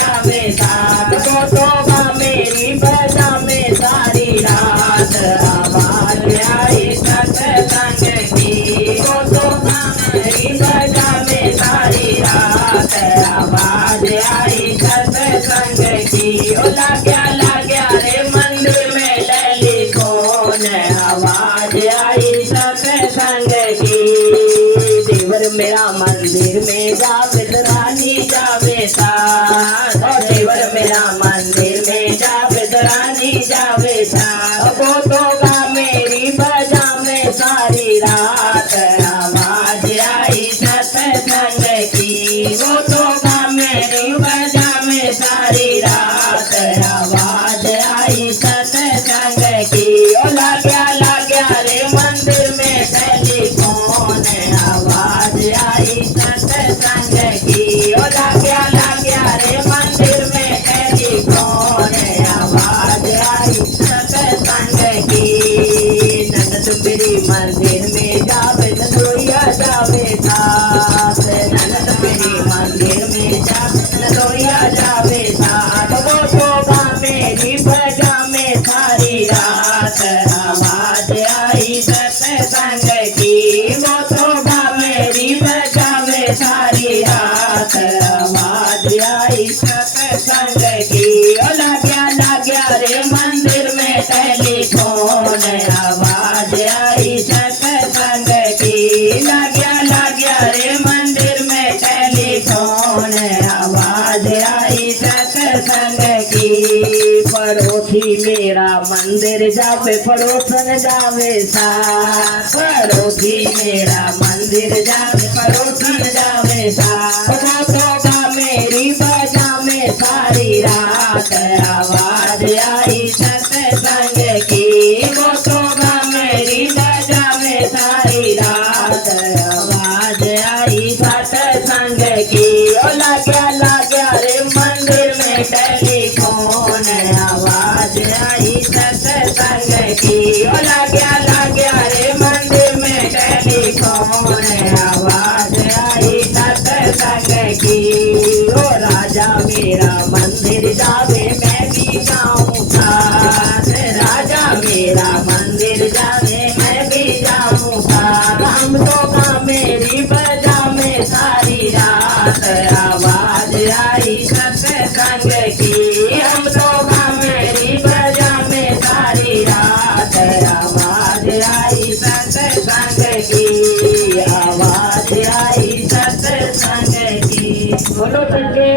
जावे साथ, वो तो गा मेरी बजा में सारी रात। आवाज आई सत्संग की, वो तो गा मेरी बजा में सारी रात। आवाज आई सत्संग की, ओ लाग्या रे मंदिर में टेलीफोन। आवाज आई सत्संग की, देवर मेरा मंदिर में जावे रानी जावे साथ। और देवर मेरा मंदिर में जावे रानी जावे साथ, वो तो गा मेरी बजा में सारी रात। आवाज आई सत्संग की, वो तो गा मेरी बजा में सारी रात। आवाज आई सत्संग की, ओ लाग्या रे मंदिर में टेलीफोन। आवाज आई सत्संग की, ओ लाग्या रे मंदिर में टेलीफोन। आवाज आई सत्संग की, ननद मेरी मंदिर में जावे नदोरिया जावे साथ। ननद मेरी मंदिर में जावे नदोरिया जावे साथ, वो तो गा मेरी बजा में सारी रात। आवाज आई सत्संग की, वो तो गा मेरी बजा में सारी रात। आवाज आई सत्संग की, ओ लाग्या रे मंदिर में टेलीफोन। आवाज आई सत्संग की, लाग्या रे मंदिर में टेलीफोन। आवाज आई सत्संग की, पड़ोसी मेरा मंदिर जावे पड़ोसन जावे साथ। पड़ोसी मेरा मंदिर जावे पड़ोसन जावे साथ, वो तो गा मेरी बजा में सारी रात। आवाज आई सत्संग की, वो तो गा मेरी बजा में सारी रात। आवाज आई सत्संग की, ओ लाग्या रे मंदिर में टेलीफोन। आवाज आई सत्संग की, ओ लाग्या रे मंदिर में टेलीफोन। आवाज आई सत्संग की, ओ राजा मेरा मंदिर जावे मैं भी जाऊं साथ। राजा मेरा मंदिर जावे मैं भी जाऊं साथ, हम तो गा मेरी बजा में सारी रात। आवाज आई सत्संग की, हम तो गा मेरी बजा में सारी रात। आवाज आई सत्संग की, आवाज आई सत्संग की, बोलो सच्चे